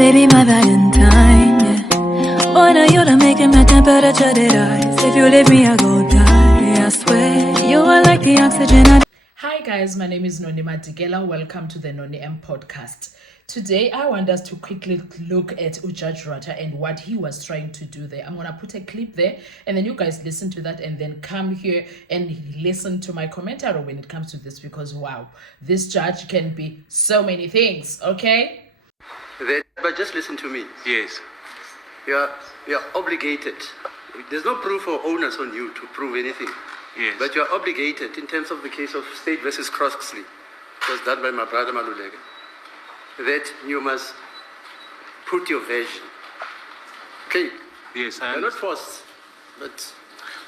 baby, my Valentine, yeah. Boy, now you're making my temperature rise. If you leave me, I go die. I swear, you are like the oxygen. Hi guys, my name is Noni Madikela. Welcome to the Noni M podcast. Today, I want us to quickly look at Judge Ratha and what he was trying to do there. I'm going to put a clip there and then you guys listen to that and then come here and listen to my commentary when it comes to this, because wow, this judge can be so many things, okay? But just listen to me. Yes. You're obligated. There's no proof or onus on you to prove anything. Yes. But you're obligated in terms of the case of State versus Crossley. It was done by my brother Maluleke. That you must put your version. Okay? Yes, You're not forced. But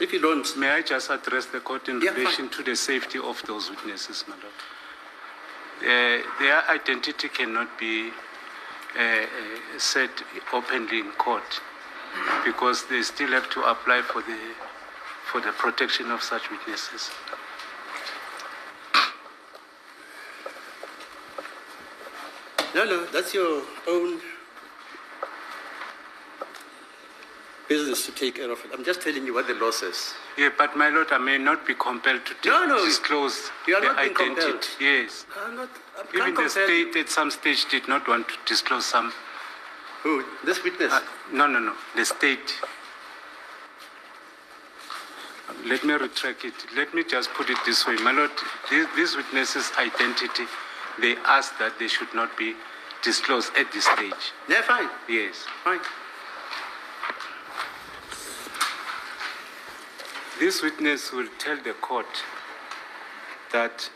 if you don't... May I just address the court in Yeah, relation fine. to the safety of those witnesses, my lord? Their identity cannot be said openly in court because they still have to apply for the protection of such witnesses. No, that's your own business to take care of it. I'm just telling you what the law says. Yeah, but my lord, I may not be compelled to No, disclose you are the not being identity. compelled. Yes. I Even can't the compel state at some stage did not want to disclose some. Who? This witness? No. The state. Let me retract it. Let me just put it this way. My lord, these witnesses' identity, they asked that they should not be disclosed at this stage. Yeah, fine. Yes. Fine. This witness will tell the court that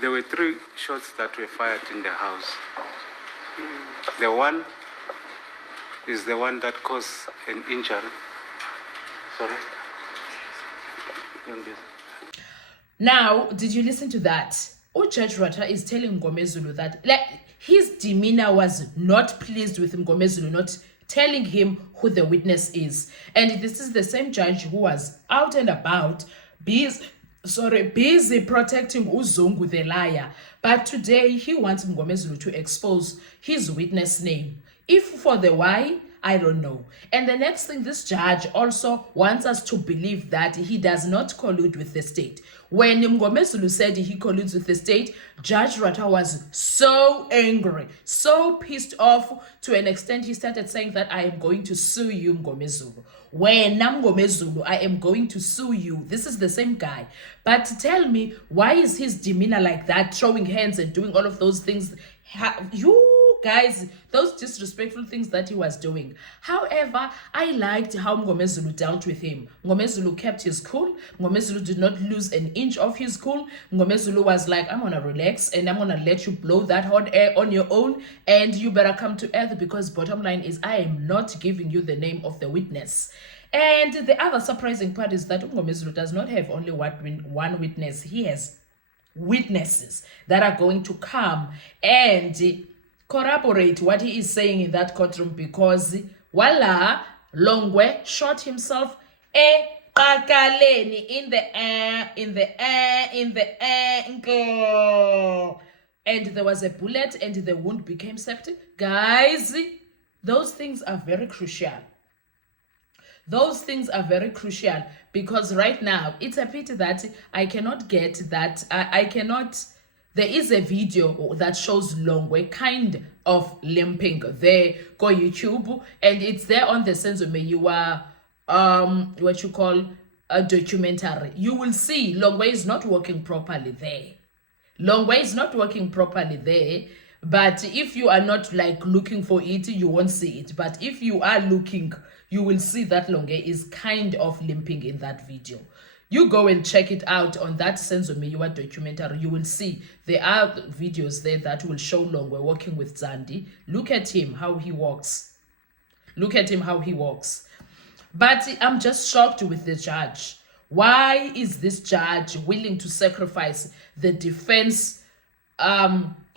there were 3 shots that were fired in the house. The one is the one that caused an injury. Sorry? Now, did you listen to that? Judge Ratha is telling Ngomezulu that his demeanor was not pleased with Ngomezulu not telling him who the witness is. And this is the same judge who was out and about, busy protecting Uzungu the liar. But today, he wants Ngomezulu to expose his witness name. If for the why, I don't know. And the next thing, this judge also wants us to believe that he does not collude with the state. When Ngomezulu said he colludes with the state, Judge Ratha was so angry, so pissed off, to an extent he started saying that I am going to sue you, Ngomezulu. When Ngomezulu, I am going to sue you. This is the same guy. But tell me, why is his demeanor like that, throwing hands and doing all of those things? Guys, those disrespectful things that he was doing. However, I liked how Ngomezulu dealt with him. Ngomezulu kept his cool. Ngomezulu did not lose an inch of his cool. Ngomezulu was like, I'm going to relax and I'm going to let you blow that hot air on your own and you better come to earth, because bottom line is I am not giving you the name of the witness. And the other surprising part is that Ngomezulu does not have only one witness. He has witnesses that are going to come and corroborate what he is saying in that courtroom, because voila, Longwe shot himself in the ankle, and there was a bullet and the wound became septic. Guys, those things are very crucial. Those things are very crucial, because right now it's a pity that I cannot get that. There is a video that shows Longwe kind of limping there. Go YouTube, and it's there on the Senzo Meyiwa, what you call a documentary. You will see Longwe is not working properly there. Longwe is not working properly there. But if you are not looking for it, you won't see it. But if you are looking, you will see that Longwe is kind of limping in that video. You go and check it out on that Senzo Meyiwa documentary. You will see there are videos there that will show Longwe walking with Zandi. Look at him, how he walks. Look at him, how he walks. But I'm just shocked with the judge. Why is this judge willing to sacrifice the defense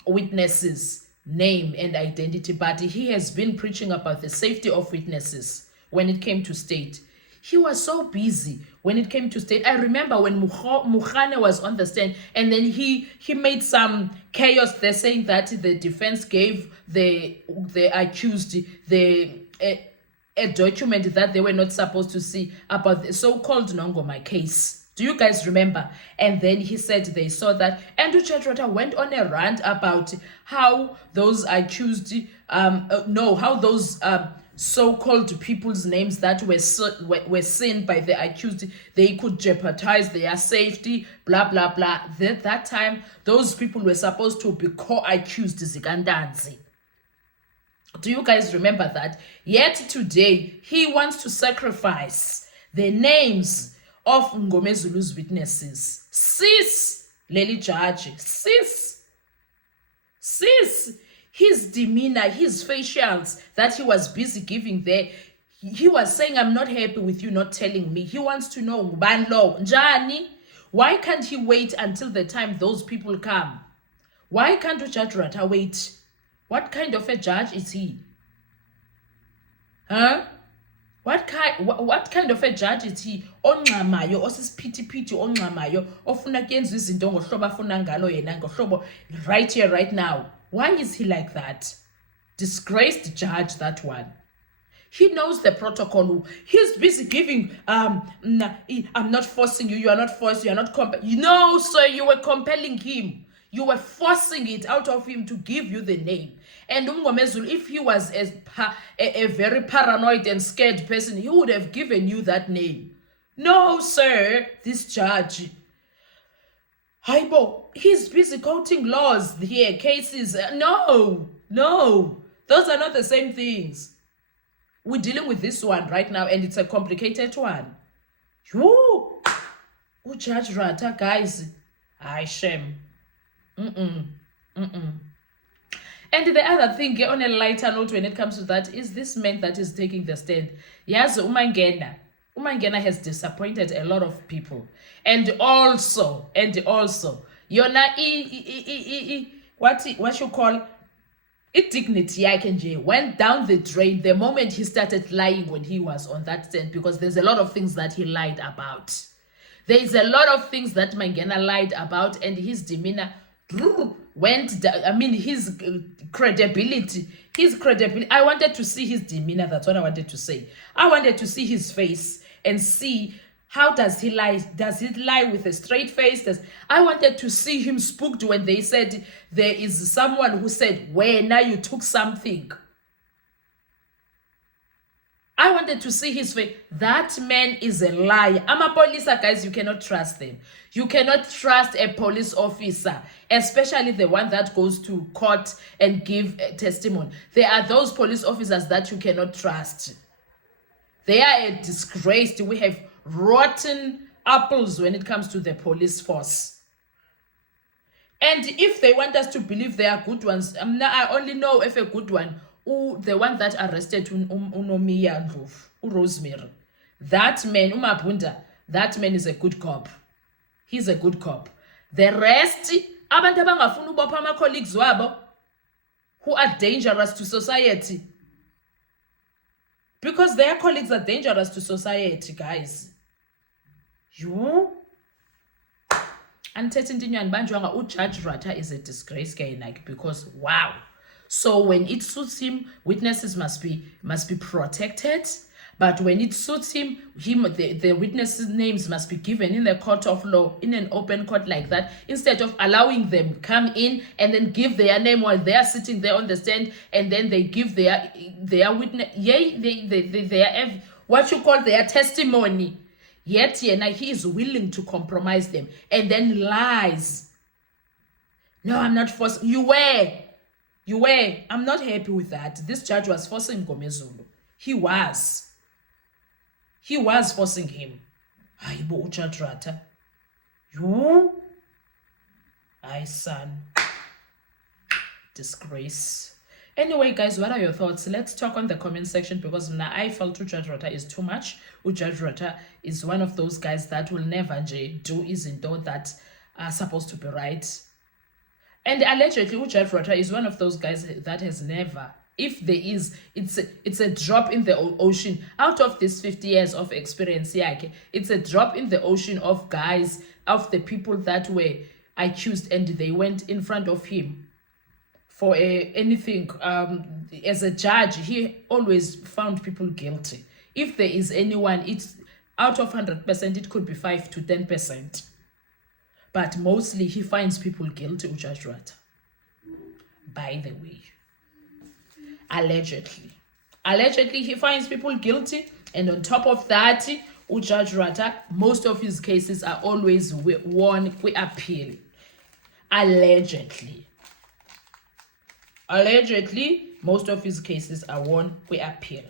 witnesses' name and identity? But he has been preaching about the safety of witnesses when it came to state. He was so busy when it came to state. I remember when Mugane was on the stand, and then he made some chaos there, saying that the defense gave the accused a document that they were not supposed to see about the so-called Nongoma case. Do you guys remember? And then he said they saw that. And Uchachi Rwatha went on a rant about how those accused, how those so-called people's names that were seen by the accused, they could jeopardize their safety, blah, blah, blah. That time, those people were supposed to be co-accused, Zikandanzi. Do you guys remember that? Yet today, he wants to sacrifice the names of Ngomezulu's witnesses. Sis, Leli Judge, sis, his demeanor, his facials that he was busy giving there, he was saying, I'm not happy with you not telling me. He wants to know, Banlo, Njani, why can't he wait until the time those people come? Why can't Uchachi Rwatha wait? What kind of a judge is he? Huh? What kind of a judge is he? Ongxamayo, osisiphithiphithi ongxamayo, ofuna kuyenza izinto ngohlobo afuna ngalo yena ngohlobo right here, right now. Why is he like that? Disgraced judge, that one. He knows the protocol. He's busy giving, I'm not forcing you, you are not forced, you are not compelling. No, sir, you were compelling him. You were forcing it out of him to give you the name. And Ngomezulu, if he was a very paranoid and scared person, he would have given you that name. No, sir, this judge. Haibo, he's busy quoting laws here, cases. No, those are not the same things. We're dealing with this one right now, and it's a complicated one. Uchachi Rwatha, guys, I shame. And the other thing, on a lighter note when it comes to that, is this man that is taking the stand. Yes, Umangena has disappointed a lot of people. And also, Yona, what you call it, dignity yakhe went down the drain the moment he started lying when he was on that stand, because there's a lot of things that he lied about. There is a lot of things that Mangena lied about, and his demeanor went down. I mean, his credibility. I wanted to see his demeanor. That's what I wanted to say. I wanted to see his face and see how does he lie. Does he lie with a straight face? I wanted to see him spooked when they said there is someone who said, "Where now you took something." I wanted to see his face. That man is a liar. I'm a police, guys. You cannot trust them. You cannot trust a police officer, especially the one that goes to court and give a testimony. There are those police officers that you cannot trust. They are a disgrace. We have rotten apples when it comes to the police force. And if they want us to believe they are good ones, I only know if a good one, the one that arrested Unomiya Ndlovu, Rosemary. That man, Umabunda, that man is a good cop. He's a good cop. The rest, abantu abangafuna ubopha ama-colleagues wabo, who are dangerous to society. Because their colleagues are dangerous to society, guys. You? And Uchachi Rwatha is a disgrace, because wow. So when it suits him, witnesses must be protected. But when it suits him, the witnesses' names must be given in the court of law, in an open court like that, instead of allowing them come in and then give their name while they are sitting there on the stand, and then they give their witness, their what you call their testimony. Yet he is willing to compromise them and then lies. No, I'm not forcing. You were. I'm not happy with that. This judge was forcing Ngomezulu. He was forcing him. Hayibo Uchachi Rwatha. You? Aye, son. Disgrace. Anyway, guys, what are your thoughts? Let's talk on the comment section, because now I felt Uchachi Rwatha is too much. Uchachi Rwatha is one of those guys that will never do izinto that are supposed to be right. And allegedly, Uchachi Rwatha is one of those guys that has never If there is, it's a drop in the ocean. Out of this 50 years of experience, it's a drop in the ocean of guys, of the people that were accused and they went in front of him for anything. As a judge, he always found people guilty. If there is anyone, it's out of 100%, it could be 5 to 10%. But mostly he finds people guilty, Judge Ratha. By the way, allegedly he finds people guilty, and on top of that, Judge Ratha, most of his cases are always won with appeal. Allegedly, most of his cases are won with appeal.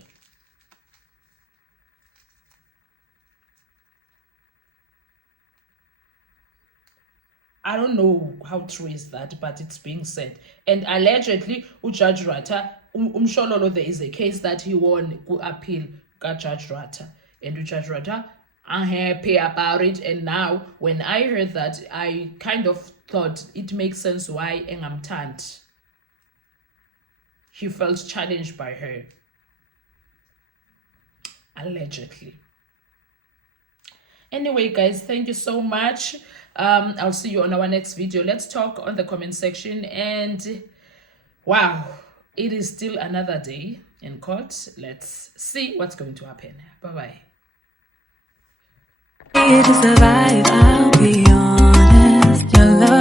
I don't know how true is that, but it's being said. And allegedly, Judge Ratha, Umshololo, there is a case that he won go appeal Judge Ratha. And Judge Ratha, I'm happy about it. And now, when I heard that, I kind of thought it makes sense why Engamtant, he felt challenged by her. Allegedly. Anyway, guys, thank you so much. I'll see you on our next video. Let's talk on the comment section. And wow, it is still another day in court. Let's see what's going to happen. Bye-bye. To survive, I'll be honest. Your love